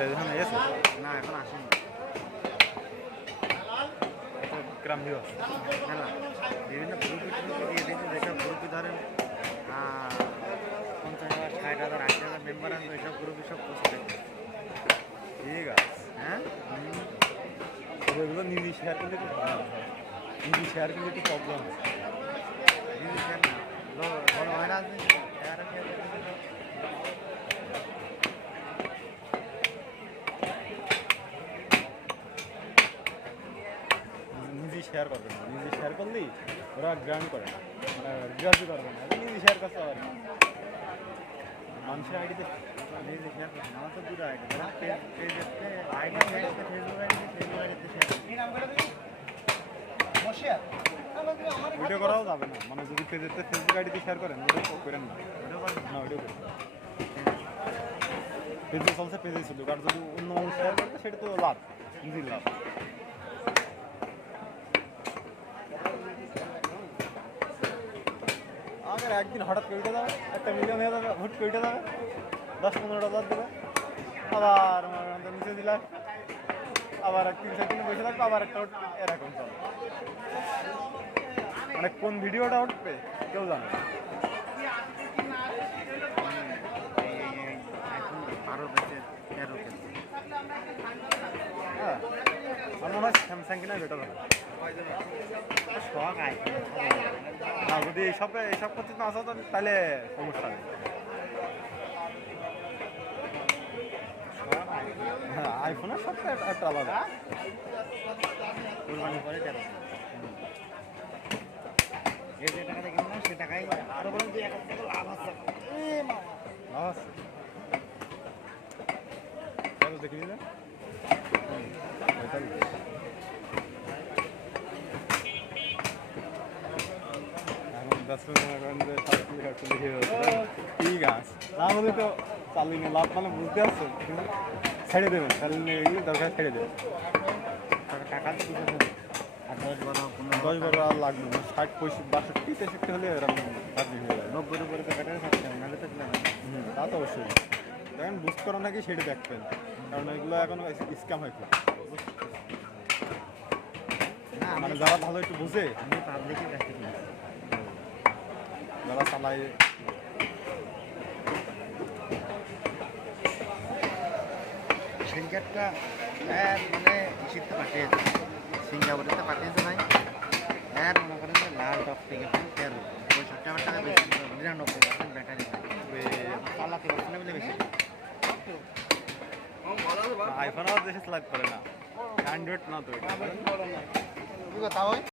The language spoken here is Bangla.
মনিটাইজেশন হয়ে গেছে? না এখন আসেনি। গ্রাম ভিউ না বিভিন্ন গ্রুপে দিয়ে দিয়েছে, যেসব গ্রুপে ধরেন 50,000 60,000 80,000 মেম্বার আছে, ওইসব গ্রুপে সব পোস্ট থাকে। ঠিক আছে। হ্যাঁ তবে এগুলো নিজে শেয়ার করলে একটু ভালো হয়। নিজে শেয়ার করলে একটু প্রবলেম হয়। নিজে শেয়ার না বড় হয় না, আছে শেয়ার করতে নিজে শেয়ার করবে না, নিজে শেয়ার করলেই ওরা গ্রান্ট করে না, মানে গ্রাহ্য করবে না, নিজে শেয়ার করতে পারে মানুষের আইডিতে। নিজে শেয়ার করতে আমার তো দুটো আইডি, পেজেতে আইডি শেয়ার করতে, ফেসবুক আইডিতে শেয়ার। ভিডিও করাও যাবে না, মানে যদি পেজেতে ফেসবুক আইডিতে শেয়ার করেন ওটা করেন না, না ওইটাও করেন। পেজে চলছে পেজে ছিল, আর যদি অন্য মানুষ শেয়ার করতে সেটা তো লাভ, ইজি লাভ। আগে একদিন হঠাৎ করে উঠে যাবে, 1 মিলিয়ন হয়ে যাবে, হুট করে উঠে যাবে, 10-15 হাজার দেবে, আবার নিচে দিলে আবার 3-4 দিন বসে থাকবে, আবার একটা এরকম চলে। মানে কোন ভিডিওটা উঠবে কেউ জানে না। হ্যাঁ আমার মনে হয় স্যামসাং কিনা বেটার হবে। শখ আইফোন, না যদি এইসব করতে না আসা তাহলে সমস্যা নেই। হ্যাঁ আইফোনের সবটা একটা আলাদা। কোরবানি করে 13, যে টাকাটা কিনলাম সে টাকাই আরো বলেন যে 1 টাকা লাভ আছে। লাভ আছে, চলো দেখি নিলে এখন 10 মিনিট করেন যে 7 লিখে ঠিক আছে, না বলে তো চালিয়ে লাভ মানে বুঝতে পারছো, কিন্তু ছেড়ে দেবেন, চালিয়ে এগুলো দরকার ছেড়ে দেবেন। টাকা তো কিছু আর 10-12 আর লাগবে না, 60-65-62 হলে এরকম চাকরি হয়ে যাবে। 90 উপরে তো ব্যাটারি থাকতে হবে, নাহলে তো তা তো অবশ্যই দেখেন বুস্ট করা নাকি সেটা দেখবেন, কারণ এগুলো এখন স্ক্যাম হয় খুব। না মানে যারা ভালো একটু বুঝে, আমি পাবলিকের কাছ থেকে কিনেছি। যারা চালায় সিঙ্গারটা মানে ইসিতে পাঠিয়েছে, সিঙ্গাপুরেতে পাঠিয়েছে ভাই। মনে করেন যে লাল টপ থেকে 13, 65 টাকা বেশি, 99% ব্যাটারি চালাতে পারছে না বলে বেশি। আইফোন আর দেশে চালাতে পারে না, অ্যান্ড্রয়েড না তো এটা। কি কথা হয়